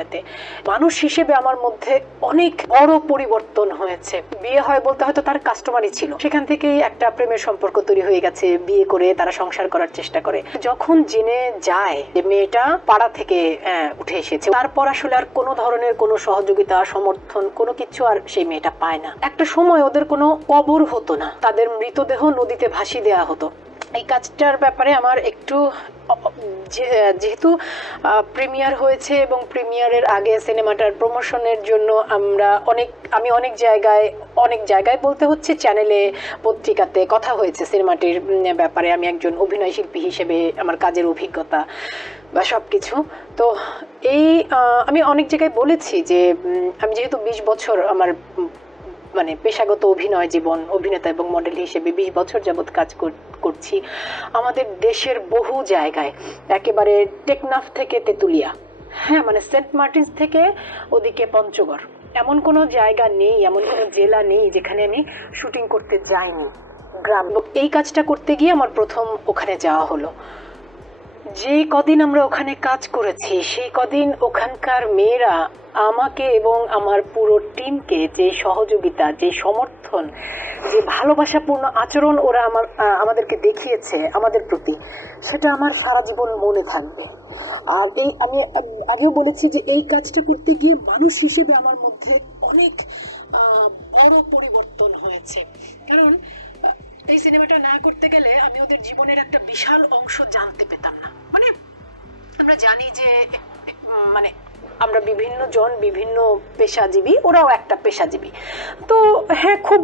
মিডিয়াতে মানুষ হিসেবে আমার মধ্যে অনেক বড় পরিবর্তন হয়েছে। বিয়ে হয় বলতে হয়তো তার কাস্টমারই ছিল। সেখান থেকেই একটা প্রেমের সম্পর্ক তৈরি হয়ে গেছে, বিয়ে করে তারা সংসার করার চেষ্টা করে। যখন জেনে যায় যে মেয়েটা পাড়া থেকে উঠে এসেছে, তারপর আসলে আর কোনো ধরনের কোনো সহযোগিতা, সমর্থন, কোনো কিছু আর সেই মেয়েটা পায় না। একটা সময় ওদের কোনো কবর হতো না। তাদের মৃতদেহ নদীতে ভাসিয়ে দেওয়া হতো। এই কাজটার ব্যাপারে আমার একটু যেহেতু প্রিমিয়ার হয়েছে এবং প্রিমিয়ারের আগে সিনেমাটার প্রমোশনের জন্য আমরা অনেক, আমি অনেক জায়গায় অনেক জায়গায় বলতে হচ্ছে চ্যানেলে, পত্রিকাতে কথা হয়েছে সিনেমাটির ব্যাপারে আমি একজন অভিনয় শিল্পী হিসেবে আমার কাজের অভিজ্ঞতা বা সব কিছু তো এই আমি অনেক জায়গায় বলেছি যে আমি যেহেতু বিশ বছর আমার মানে পেশাগত অভিনয় জীবন, অভিনেতা এবং মডেল হিসেবে বিশ বছর যাবৎ কাজ কর- করছি। আমাদের দেশের বহু জায়গায়, একেবারে টেকনাফ থেকে তেঁতুলিয়া হ্যাঁ মানে সেন্ট মার্টিন্স থেকে ওদিকে পঞ্চগড়। এমন কোনো জায়গা নেই, এমন কোনো জেলা নেই যেখানে আমি শুটিং করতে যাইনি, গ্রাম। এই কাজটা করতে গিয়ে আমার প্রথম ওখানে যাওয়া হলো। যে কদিন আমরা ওখানে কাজ করেছি, সেই কদিন ওখানকার মেয়েরা আমাকে এবং আমার পুরো টিমকে যে সহযোগিতা, যে সমর্থন, যে ভালোবাসাপূর্ণ আচরণ ওরা আমার আমাদেরকে দেখিয়েছে আমাদের প্রতি, সেটা আমার সারা জীবন মনে থাকবে। আর এই আমি আগেও বলেছি যে এই কাজটা করতে গিয়ে মানুষ হিসেবে আমার মধ্যে অনেক বড় পরিবর্তন হয়েছে। কারণ এই সিনেমাটা না করতে গেলে আমি ওদের জীবনের একটা বিশাল অংশ জানতে পেতাম না। মানে আমরা জানি যে মানে আমরা বিভিন্ন জন, বিভিন্ন পেশাজীবী, ওরাও একটা পেশাজীবী। তো হ্যাঁ খুব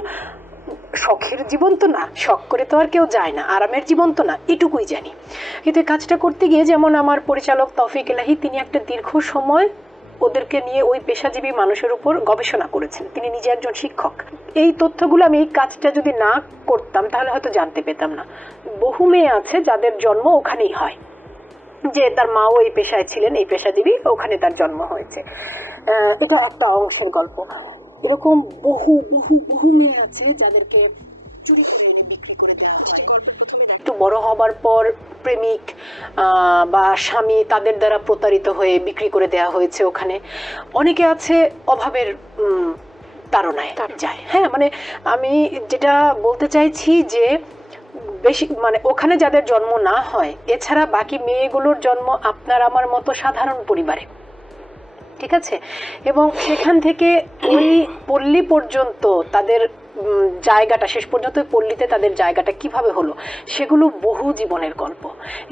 শখের জীবন তো না, শখ করে তো আর কেউ যায় না, আরামের জীবন তো না, এটুকুই জানি। কিন্তু কাজটা করতে গিয়ে যেমন আমার পরিচালক তৌফিক এলাহি, তিনি একটা দীর্ঘ সময় ওদেরকে নিয়ে ওই পেশাজীবী মানুষের উপর গবেষণা করেছেন। তিনি নিজে একজন শিক্ষক। এই তথ্যগুলো আমি এই কাজটা যদি না করতাম, তাহলে হয়তো জানতে পেতাম না। বহু মেয়ে আছে যাদের জন্ম ওখানেই হয়। যে তার মাও এই পেশায় ছিলেন, এই পেশাজীবী ওখানে তার জন্ম হয়েছে। এটা একটা অংশের গল্প। এরকম বহু বহু বহু মেয়ে আছে যাদেরকে একটু বড় হবার পর প্রেমিক বা স্বামী তাদের দ্বারা প্রতারিত হয়ে বিক্রি করে দেওয়া হয়েছে ওখানে। অনেকে আছে অভাবের তাড়নায়। যায়। হ্যাঁ মানে আমি যেটা বলতে চাইছি যে বেশি মানে ওখানে যাদের জন্ম না হয় এছাড়া বাকি মেয়েগুলোর জন্ম আপনার আমার মতো সাধারণ পরিবারে। ঠিক আছে? এবং সেখান থেকে ওই পল্লী পর্যন্ত তাদের জায়গাটা শেষ পর্যন্ত পল্লীতে তাদের জায়গাটা কীভাবে হলো সেগুলো বহু জীবনের গল্প।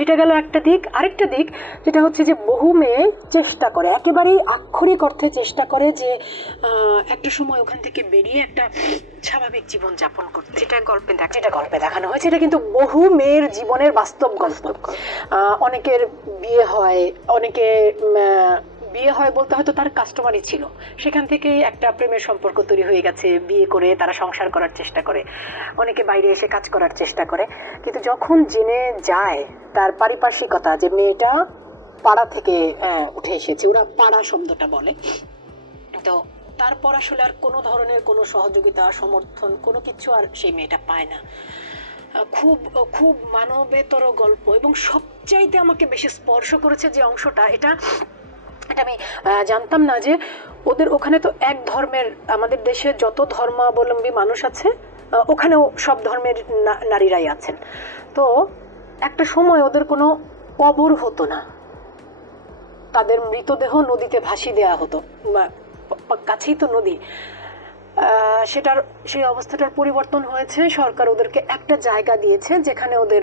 এটা গেল একটা দিক। আরেকটা দিক যেটা হচ্ছে যে বহু মেয়ে চেষ্টা করে একেবারেই আক্ষরিক অর্থে চেষ্টা করে যে একটা সময় ওখান থেকে বেরিয়ে একটা স্বাভাবিক জীবন যাপন করতে। যেটা গল্পে দেখা যেটা গল্পে দেখানো হয়েছে এটা কিন্তু বহু মেয়ের জীবনের বাস্তব গল্প। অনেকের বিয়ে হয় অনেকে বিয়ে হয় বলতে হয়তো তার কাস্টমারই ছিল। সেখান থেকেই একটা প্রেমের সম্পর্ক তৈরি হয়ে গেছে, বিয়ে করে তারা সংসার করার চেষ্টা করে। অনেকে বাইরে এসে কাজ করার চেষ্টা করে। কিন্তু যখন জেনে যায় তার পারিপার্শ্বিকতা যে মেয়েটা পাড়া থেকে উঠে এসেছে, ওরা পাড়া শব্দটা বলে। তো তারপর আসলে আর কোনো ধরনের কোনো সহযোগিতা, সমর্থন, কোনো কিছু আর সেই মেয়েটা পায় না। খুব খুব মানবেতর গল্প এবং সবচাইতে আমাকে বেশি স্পর্শ করেছে যে অংশটা, এটা এটা আমি জানতাম না যে ওদের ওখানে তো এক ধর্মের, আমাদের দেশে যত ধর্মাবলম্বী মানুষ আছে ওখানেও সব ধর্মের নারীরাই আছেন। তো একটা সময় ওদের কোনো কবর হতো না। তাদের মৃতদেহ নদীতে ভাসিয়ে দেওয়া হতো কাছেই তো নদী। সেটার, সেই অবস্থাটার পরিবর্তন হয়েছে, সরকার ওদেরকে একটা জায়গা দিয়েছে, যেখানে ওদের